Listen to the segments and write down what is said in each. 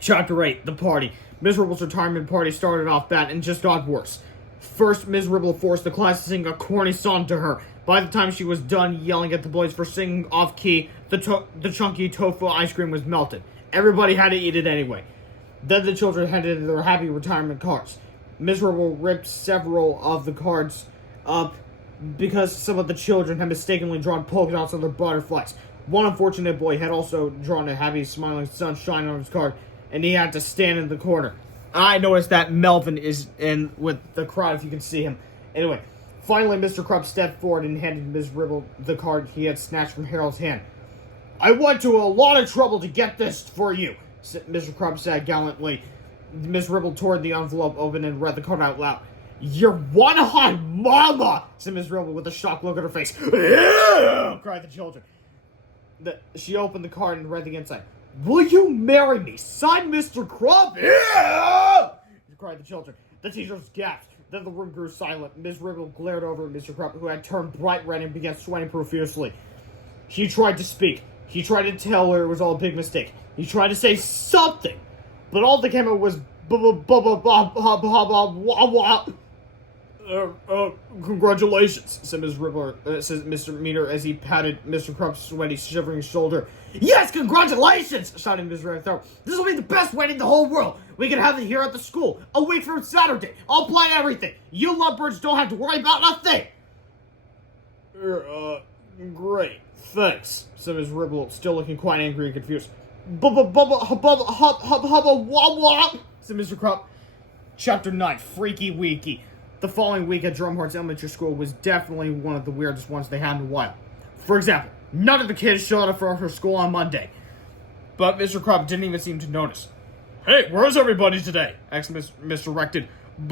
Chapter 8, The Party. Ms. Ribble's retirement party started off bad and just got worse. First, Ms. Ribble forced the class to sing a corny song to her. By the time she was done yelling at the boys for singing off-key, the chunky tofu ice cream was melted. Everybody had to eat it anyway. Then the children headed into their happy retirement cars. Ms. Ribble ripped several of the cards up because some of the children had mistakenly drawn polka dots on their butterflies. One unfortunate boy had also drawn a happy, smiling sunshine on his card, and he had to stand in the corner. I noticed that Melvin is in with the crowd, if you can see him. Anyway, finally Mr. Krupp stepped forward and handed Ms. Ribble the card he had snatched from Harold's hand. "I went to a lot of trouble to get this for you," Mr. Krupp said gallantly. Ms. Ribble tore the envelope open and read the card out loud. "You're one hot mama," said Ms. Ribble with a shocked look at her face. "Ew!" cried the children. She opened the card and read the inside. "Will you marry me? Signed, Mr. Krupp." "Ew!" cried the children. The teachers gasped. Then the room grew silent. Ms. Ribble glared over at Mr. Krupp, who had turned bright red and began sweating profusely. He tried to speak. He tried to tell her it was all a big mistake. He tried to say something, but all that came out was "Congratulations," said says Mr. Meter as he patted Mr. Krupp's sweaty, shivering shoulder. "Yes, congratulations!" shouted Ms. Redthroat. "This will be the best wedding in the whole world. We can have it here at the school, a week from Saturday. I'll plan everything. You lovebirds don't have to worry about nothing." Great, thanks," said Ms. Ribble, still looking quite angry and confused. Said Mr. Krupp. Chapter 9, Freaky Weeky. The following week at Drumhearts Elementary School was definitely one of the weirdest ones they had in a while. For example, none of the kids showed up for school on Monday. But Mr. Krupp didn't even seem to notice. "Hey, where's everybody today?" asked Mr. Recton. Said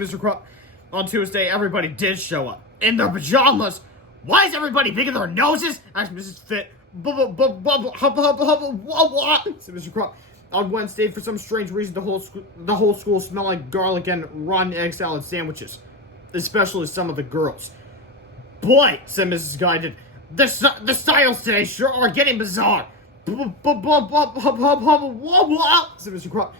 Mr. Krupp. On Tuesday, everybody did show up. In their pajamas. "Why is everybody picking their noses?" asked Mrs. Fit. Said Mr. Krupp. On Wednesday, for some strange reason, the whole school smelled like garlic and rotten egg salad sandwiches. Especially some of the girls. "Boy," said Mrs. Guided, the styles today sure are getting bizarre." Said Mr. Krupp.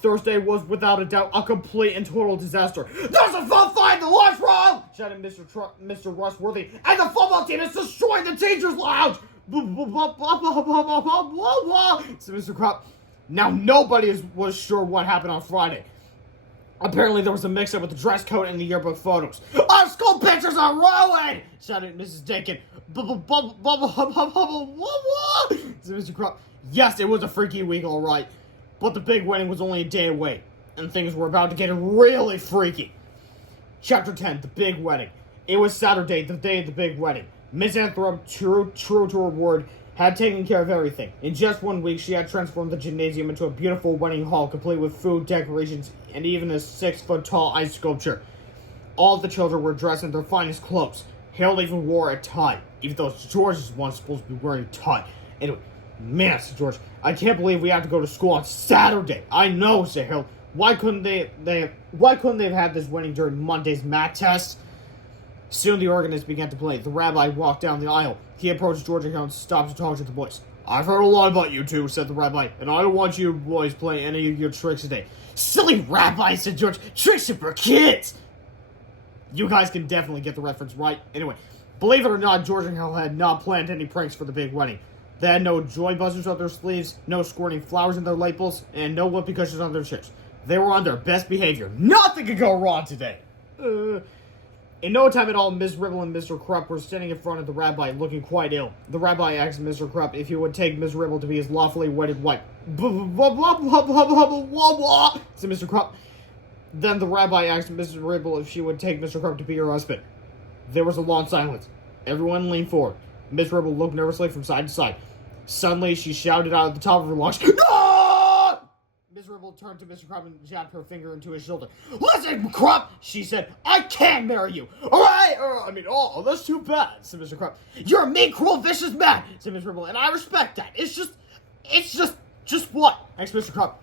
Thursday was, without a doubt, a complete and total disaster. "There's a fun fight in the lunchroom!" shouted Mr. Rustworthy. "And the football team is destroying the teacher's lounge!" Said Mr. Krupp. Now nobody was sure what happened on Friday. Apparently there was a mix-up with the dress code and the yearbook photos. "Our school pictures are ruined!" shouted Mrs. Dakin. Said Mr. Krupp. Yes, it was a freaky week, all right. But the big wedding was only a day away, and things were about to get really freaky. Chapter 10, The Big Wedding. It was Saturday, the day of the big wedding. Miss Anthrop, true to her word, had taken care of everything. In just 1 week, she had transformed the gymnasium into a beautiful wedding hall, complete with food, decorations, and even a 6-foot-tall ice sculpture. All of the children were dressed in their finest clothes. Harold even wore a tie, even though George's one supposed to be wearing a tie. Anyway, man, said George, I can't believe we have to go to school on Saturday. "I know," said Harold. Why couldn't they have had this wedding during Monday's math test?" Soon the organist began to play. The rabbi walked down the aisle. He approached George and Harold and stopped to talk to the boys. "I've heard a lot about you two," said the rabbi, "and I don't want you boys playing any of your tricks today." "Silly rabbi," said George. "Tricks are for kids." You guys can definitely get the reference, right? Anyway, believe it or not, George and Harold had not planned any pranks for the big wedding. They had no joy buzzers up their sleeves, no squirting flowers in their lapels, and no whoopee cushions on their chairs. They were on their best behavior. Nothing could go wrong today. In no time at all, Miss Ribble and Mr. Krupp were standing in front of the rabbi, looking quite ill. The rabbi asked Mr. Krupp if he would take Miss Ribble to be his lawfully wedded wife. Said Mr. Krupp. Then the rabbi asked Mrs. Ribble if she would take Mr. Krupp to be her husband. There was a long silence. Everyone leaned forward. Miss Ribble looked nervously from side to side. Suddenly, she shouted out at the top of her lungs, "No!" Miss Ribble turned to Mr. Krupp and jabbed her finger into his shoulder. "Listen, Krupp," she said, "I can't marry you. All right? That's too bad," said Mr. Krupp. "You're a mean, cruel, vicious man," said Miss Ribble, "and I respect that. It's just what?" asked Mr. Krupp.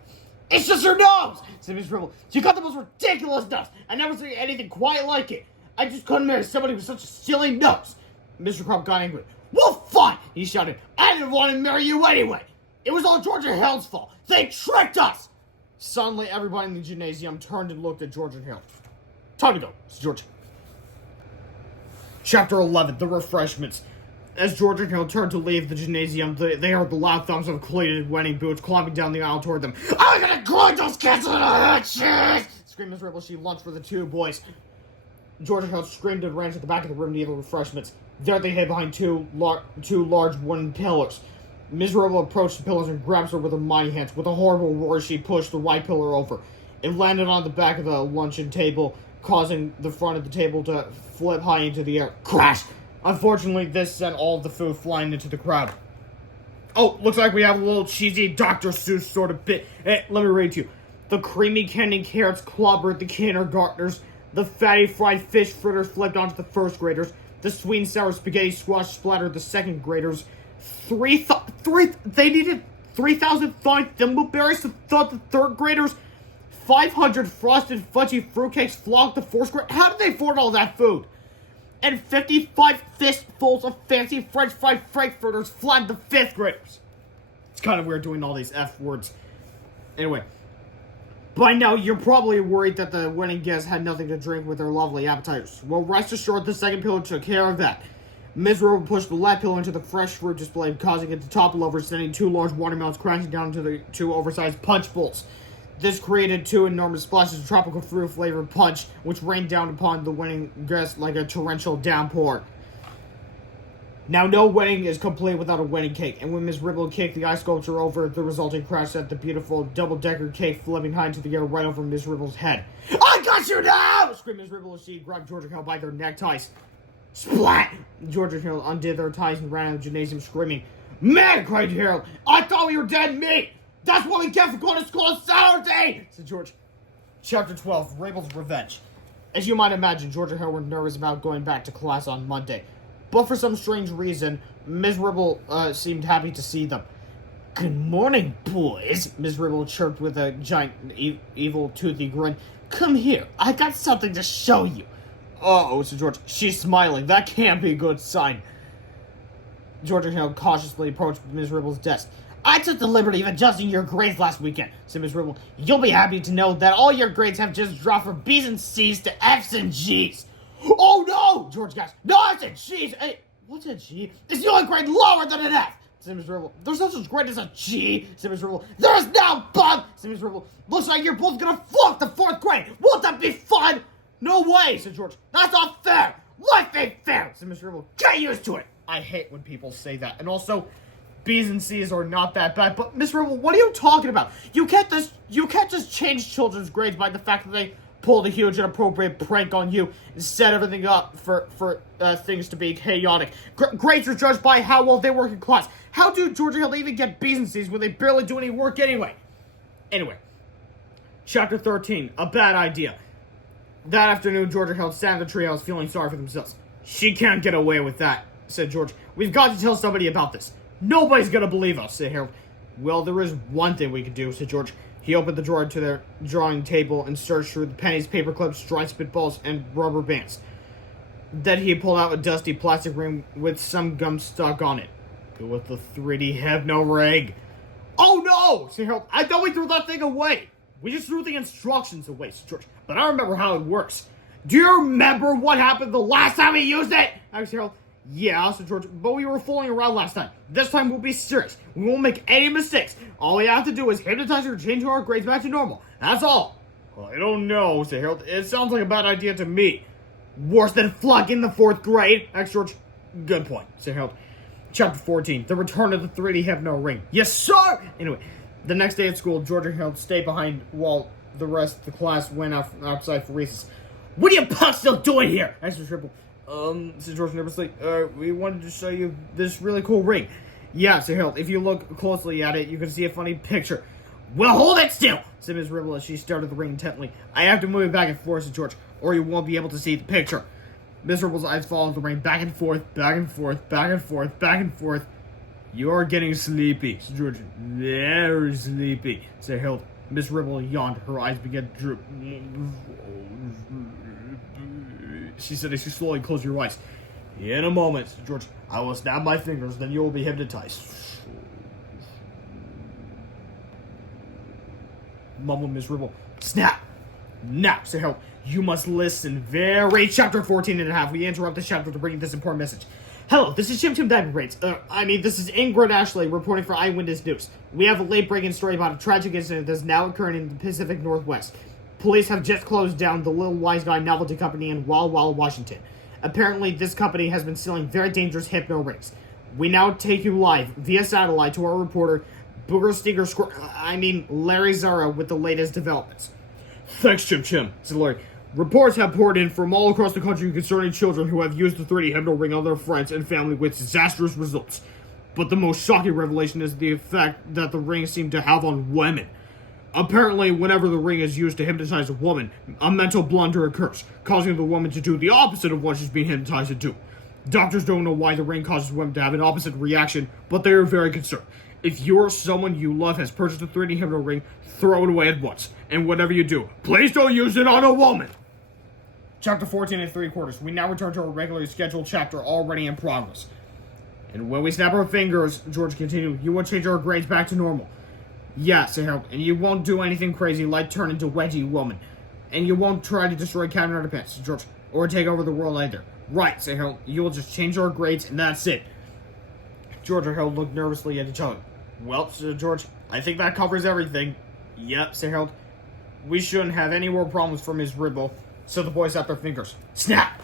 "It's just your nose," said Miss Ribble. "You got the most ridiculous nose. I never seen anything quite like it. I just couldn't marry somebody with such a silly nose." Mr. Krupp got angry. "Well, fine," he shouted. "I didn't want to marry you anyway." It was all George and Hale's fault. They tricked us! Suddenly, everybody in the gymnasium turned and looked at George and Hale. Time to go, said George. Chapter 11, The Refreshments. As George and Hale turned to leave the gymnasium, they heard the loud thumps of cleated wedding boots climbing down the aisle toward them. I'm gonna grind those kids in the head, shit! Screamed Miss Ribble. She lunged for the two boys. George and Hale screamed and ran to the back of the room to get the refreshments. There they hid behind two large wooden pillars. Miss Ribble approached the pillars and grabbed her with her mighty hands. With a horrible roar, she pushed the right pillar over. It landed on the back of the luncheon table, causing the front of the table to flip high into the air. Crash! Unfortunately, this sent all of the food flying into the crowd. Oh, looks like we have a little cheesy Dr. Seuss sort of bit. Hey, let me read to you. The creamy candy carrots clobbered the kindergartners. The fatty fried fish fritters flipped onto the first graders. The sweet and sour spaghetti squash splattered the second graders. They needed 3,000 fine thimbleberries to thud the third graders. 500 frosted fudgy fruitcakes flogged the fourth grade. How did they afford all that food? And 55 fistfuls of fancy French fried frankfurters flattened the fifth graders. It's kind of weird doing all these F words. Anyway, by now you're probably worried that the wedding guests had nothing to drink with their lovely appetizers. Well, rest assured the second pillar took care of that. Ms. Ribble pushed the left pillar into the fresh fruit display, causing it to topple over, sending two large watermelons crashing down into the two oversized punch bowls. This created two enormous splashes of tropical fruit-flavored punch, which rained down upon the wedding guests like a torrential downpour. Now, no wedding is complete without a wedding cake, and when Miss Ribble kicked the ice sculpture over, the resulting crash sent the beautiful double-decker cake flipping high into the air right over Miss Ribble's head. I got you now! Screamed Miss Ribble as she grabbed George and Hale by their neckties. Splat! George and Hale undid their ties and ran out of the gymnasium screaming. Man, cried Harold, I thought we were dead meat! That's what we get for going to school on Saturday! Said George. Chapter 12, Rabel's Revenge. As you might imagine, George and Hale were nervous about going back to class on Monday. But for some strange reason, Ms. Ribble seemed happy to see them. Good morning, boys, Ms. Ribble chirped with a giant, evil, toothy grin. Come here, I got something to show you. Uh-oh, said George. She's smiling. That can't be a good sign. George and Hale cautiously approached Ms. Ribble's desk. I took the liberty of adjusting your grades last weekend, said Ms. Ribble. You'll be happy to know that all your grades have just dropped from B's and C's to F's and G's. Oh no! George gasped. No, I said G's. Hey, what's a G? It's the only grade lower than an F, said Ms. Ribble. There's no such grade as a G, said Ms. Ribble. There's now, Bob, said Ms. Ribble. Looks like you're both gonna flunk the fourth grade. Won't that be fun? No way, said George. That's not fair. Life ain't fair, said Ms. Ribble. Get used to it. I hate when people say that. And also, B's and C's are not that bad. But Miss Ribble, what are you talking about? You can't just change children's grades by the fact that they pulled a huge inappropriate prank on you and set everything up for things to be chaotic. Grades are judged by how well they work in class. How do George and Hale even get B's and C's when they barely do any work anyway? Anyway, Chapter 13, A Bad Idea. That afternoon, George and Hale sat in the treehouse feeling sorry for themselves. She can't get away with that, said George. We've got to tell somebody about this. Nobody's gonna believe us, said Harold. Well, there is one thing we could do, said George. He opened the drawer to their drawing table and searched through the pennies, paper clips, dried spitballs, and rubber bands. Then he pulled out a dusty plastic ring with some gum stuck on it. With the 3D hypno ring. Oh no, said Harold. I thought we threw that thing away. We just threw the instructions away, said George. But I remember how it works. Do you remember what happened the last time we used it? asked Harold. Yeah, said George, but we were fooling around last time. This time we'll be serious. We won't make any mistakes. All we have to do is hypnotize her and change our grades back to normal. That's all. Well, I don't know, said Harold. It sounds like a bad idea to me. Worse than flunking the fourth grade, asked George. Good point, said Harold. Chapter 14, The Return of the 3D Hypno Ring. Yes, sir! Anyway, the next day at school, George and Harold stayed behind while the rest of the class went outside for recess. What are you punks still doing here? asked Mr. Triple. Said George nervously. We wanted to show you this really cool ring. Yeah, said Harold. If you look closely at it, you can see a funny picture. Well, hold it still, said Miss Ribble as she stared at the ring intently. I have to move it back and forth, said George, or you won't be able to see the picture. Miss Ribble's eyes followed the ring back and forth, back and forth, back and forth, back and forth. You're getting sleepy, said George. Very sleepy, said Harold. Miss Ribble yawned. Her eyes began to droop. She said as she slowly closed your eyes. In a moment, said George. I will snap my fingers, then you will be hypnotized. mumbled Miss Ribble. Snap! Now, said Harold, you must listen very. Chapter 14 and a half. We interrupt this chapter to bring you this important message. Hello, this is Chim Diamond Braids. This is Ingrid Ashley reporting for Eyewitness News. We have a late-breaking story about a tragic incident that is now occurring in the Pacific Northwest. Police have just closed down the Little Wise Guy Novelty Company in Walla Walla, Washington. Apparently, this company has been selling very dangerous hypno rings. We now take you live via satellite to our reporter, Larry Zara, with the latest developments. Thanks, Chim, said Larry. Reports have poured in from all across the country concerning children who have used the 3D hypno ring on their friends and family with disastrous results. But the most shocking revelation is the effect that the ring seemed to have on women. Apparently, whenever the ring is used to hypnotize a woman, a mental blunder occurs, causing the woman to do the opposite of what she's being hypnotized to do. Doctors don't know why the ring causes women to have an opposite reaction, but they are very concerned. If you or someone you love has purchased a 3D hypno ring, throw it away at once. And whatever you do, please don't use it on a woman! Chapter 14 and 3/4. We now return to our regularly scheduled chapter already in progress. And when we snap our fingers, George continued, you won't change our grades back to normal. Yes, Harold, and you won't do anything crazy like turn into Wedgie Woman. And you won't try to destroy Captain Underpants, George, or take over the world either. Right, said Harold, you will just change our grades and that's it. George and Harold looked nervously at each other. Well, said George, I think that covers everything. Yep, said Harold. We shouldn't have any more problems from Miss Ribble. So the boys snapped their fingers. Snap!